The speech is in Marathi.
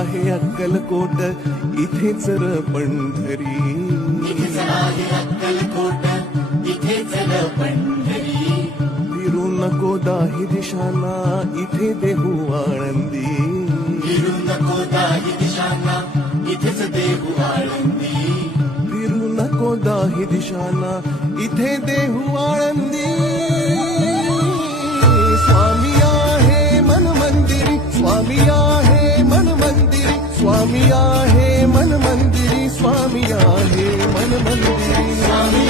आहे अक्कलकोट, इथेच र पंढरी. इथेच आहे अक्कलकोट, इथेच र पंढरी. फिरू नको दाही दिशांना, इथे देहू आळंदी. फिरू नको दाही दिशांना, इथेच देहू आळंदी. फिरू नको दाही दिशांना, इथे देहू आळंदी. स्वामी आहे मन मंदिरी, स्वामी आहे मन मंदिरी, स्वामी आहे मन मंदिरी, स्वामी आहे मन मंदिरी. स्वामी